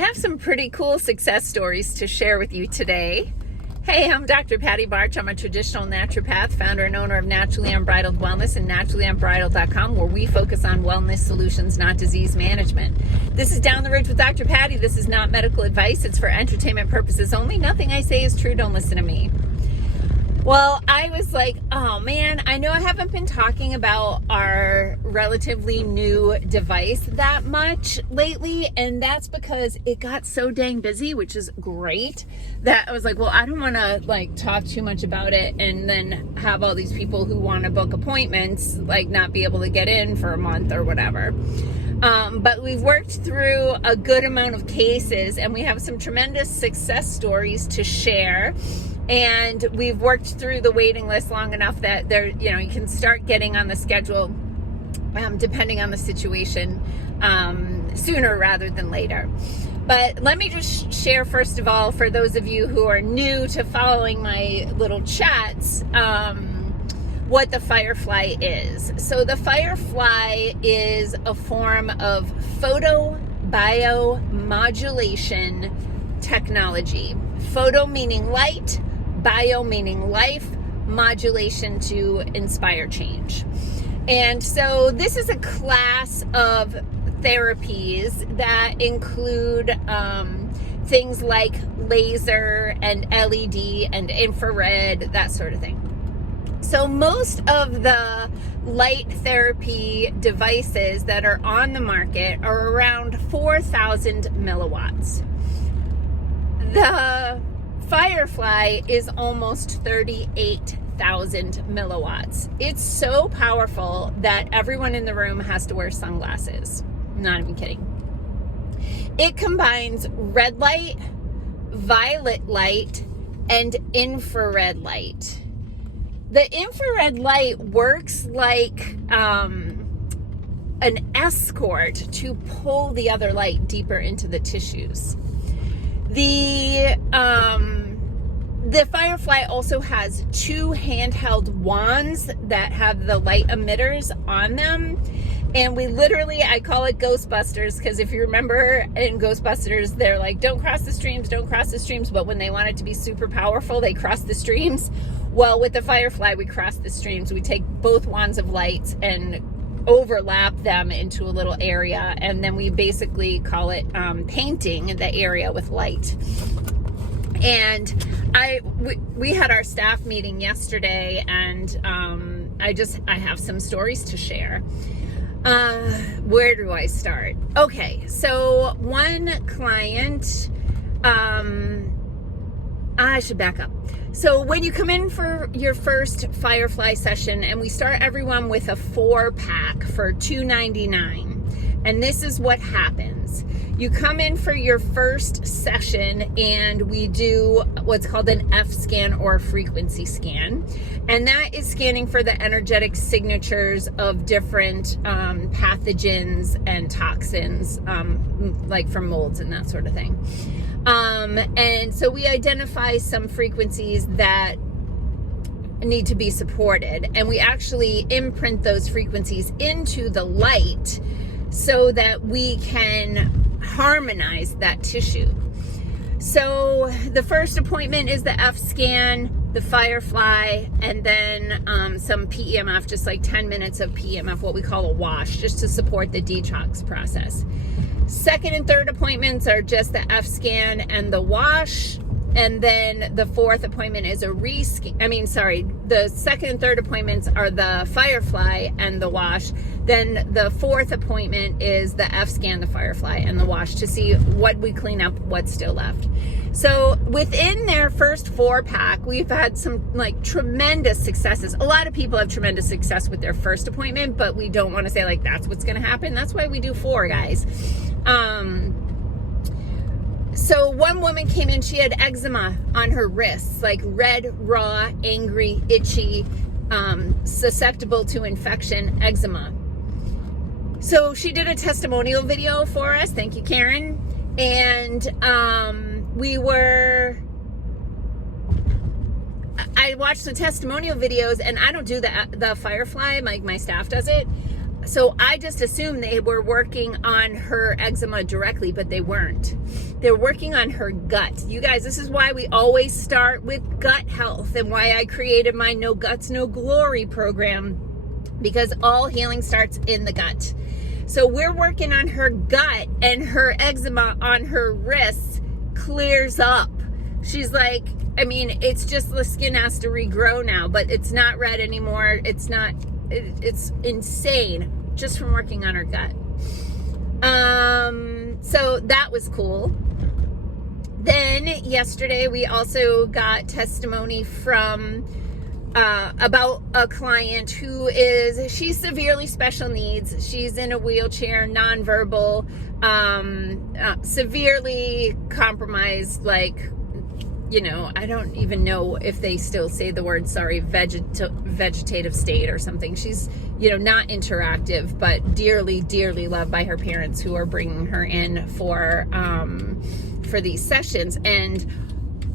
have some pretty cool success stories to share with you today. Hey, I'm Dr. Patty Barch. I'm a traditional naturopath, founder and owner of Naturally Unbridled Wellness and naturallyunbridled.com, where we focus on wellness solutions, not disease management. This is Down the Ridge with Dr. Patty. This is not medical advice. It's for entertainment purposes only. Nothing I say is true. Don't listen to me. Well, I was like, oh man, I know I haven't been talking about our relatively new device that much lately, and that's because it got so dang busy, which is great, that I was like, well, I don't want to talk too much about it and then have all these people who want to book appointments not be able to get in for a month or whatever. But we've worked through a good amount of cases, and we have some tremendous success stories to share. And we've worked through the waiting list long enough that you can start getting on the schedule, depending on the situation, sooner rather than later. But let me just share, first of all, for those of you who are new to following my little chats, what the Firefly is. So the Firefly is a form of photobiomodulation technology. Photo meaning light, bio meaning life, modulation to inspire change. And so this is a class of therapies that include things like laser and LED and infrared, that sort of thing. So most of the light therapy devices that are on the market are around 4,000 milliwatts. The Firefly is almost 38,000 milliwatts. It's so powerful that everyone in the room has to wear sunglasses. I'm not even kidding. It combines red light, violet light, and infrared light. The infrared light works like an escort to pull the other light deeper into the tissues. The Firefly also has two handheld wands that have the light emitters on them. And I call it Ghostbusters, because if you remember in Ghostbusters, they're like, don't cross the streams, don't cross the streams. But when they want it to be super powerful, they cross the streams. Well, with the Firefly, we cross the streams. We take both wands of lights and overlap them into a little area, and then we basically call it painting the area with light. And we had our staff meeting yesterday, and I have some stories to share. Where do I start? Okay, so one client, I should back up. So when you come in for your first Firefly session, and we start everyone with a 4-pack for $2.99, and this is what happens. You come in for your first session, and we do what's called an F scan or a frequency scan, and that is scanning for the energetic signatures of different pathogens and toxins, like from molds and that sort of thing. And so we identify some frequencies that need to be supported, and we actually imprint those frequencies into the light so that we can harmonize that tissue. So the first appointment is the F scan, the Firefly, and then some PEMF, just like 10 minutes of PEMF, what we call a wash, just to support the detox process. Second and third appointments are just the F scan and the wash. And then the fourth appointment is a the second and third appointments are the Firefly and the wash. Then the fourth appointment is the F scan, the Firefly, and the wash to see what we clean up, what's still left. So within their first 4-pack, we've had some tremendous successes. A lot of people have tremendous success with their first appointment, but we don't want to say that's what's going to happen. That's why we do 4, guys. So one woman came in, she had eczema on her wrists, red, raw, angry, itchy, susceptible to infection eczema. So she did a testimonial video for us. Thank you, Karen. And I watched the testimonial videos, and I don't do the Firefly, my staff does it. So I just assumed they were working on her eczema directly, but they weren't. They're working on her gut. You guys, this is why we always start with gut health and why I created my No Guts, No Glory program, because all healing starts in the gut. So we're working on her gut, and her eczema on her wrists clears up. She's like, I mean, it's just the skin has to regrow now, but it's not red anymore. It's insane just from working on her gut. So that was cool. Then yesterday we also got testimony from about a client who she's severely special needs. She's in a wheelchair, nonverbal, severely compromised, like, you know, I don't even know if they still say the word, vegetative state or something. She's, you know, not interactive, but dearly, dearly loved by her parents, who are bringing her in for these sessions. And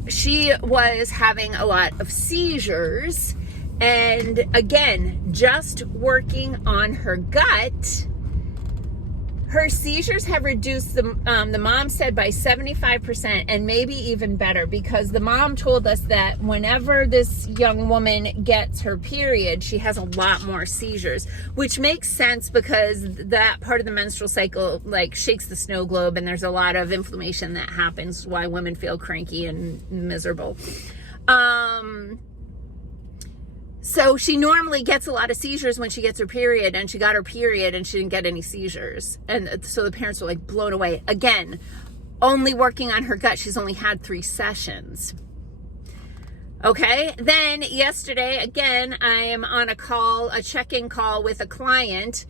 she was having a lot of seizures. And again, just working on her gut, her seizures have reduced, the mom said, by 75%, and maybe even better, because the mom told us that whenever this young woman gets her period, she has a lot more seizures, which makes sense because that part of the menstrual cycle like shakes the snow globe, and there's a lot of inflammation that happens, why women feel cranky and miserable. So she normally gets a lot of seizures when she gets her period, and she got her period and she didn't get any seizures. And so the parents were like blown away. Again, only working on her gut. She's only had 3 sessions. Okay. Then yesterday, again, I am on a check-in call with a client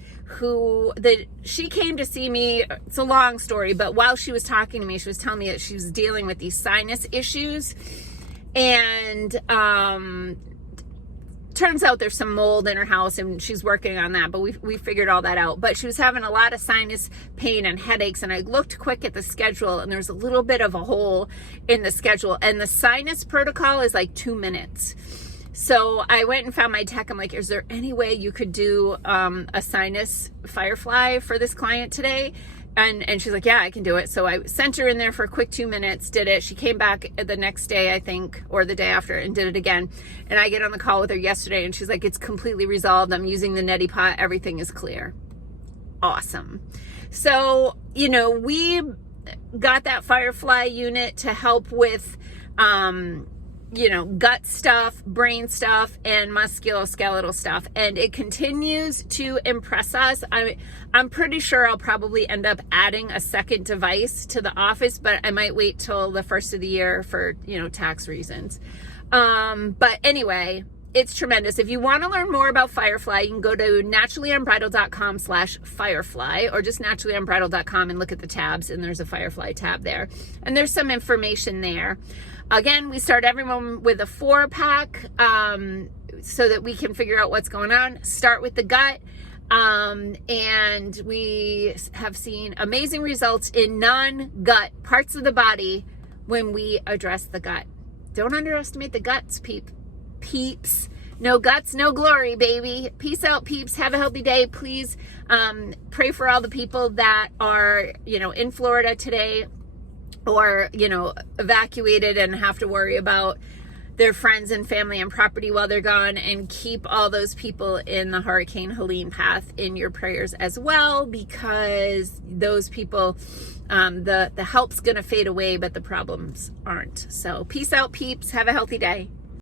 she came to see me. It's a long story, but while she was talking to me, she was telling me that she was dealing with these sinus issues, and, turns out there's some mold in her house, and she's working on that, but we figured all that out. But she was having a lot of sinus pain and headaches, and I looked quick at the schedule, and there's a little bit of a hole in the schedule, and the sinus protocol is like 2 minutes. So I went and found my tech. I'm like, is there any way you could do a sinus firefly for this client today? And she's like, yeah, I can do it. So I sent her in there for a quick 2 minutes, did it. She came back the next day, I think, or the day after, and did it again. And I get on the call with her yesterday, and she's like, it's completely resolved. I'm using the neti pot. Everything is clear. Awesome. So, you know, we got that Firefly unit to help with, you know, gut stuff, brain stuff, and musculoskeletal stuff. And it continues to impress us. I'm pretty sure I'll probably end up adding a second device to the office, but I might wait till the first of the year for, you know, tax reasons. But anyway, it's tremendous. If you want to learn more about Firefly, you can go to naturallyunbridled.com/Firefly, or just naturallyunbridled.com and look at the tabs, and there's a Firefly tab there. And there's some information there. Again, we start everyone with a 4-pack so that we can figure out what's going on. Start with the gut. And we have seen amazing results in non-gut parts of the body when we address the gut. Don't underestimate the guts, peeps. No guts, no glory, baby. Peace out, peeps. Have a healthy day. Please pray for all the people that are, you know, in Florida today, or, you know, evacuated and have to worry about their friends and family and property while they're gone, and keep all those people in the Hurricane Helene path in your prayers as well, because those people, the help's gonna fade away, but the problems aren't. So peace out, peeps. Have a healthy day.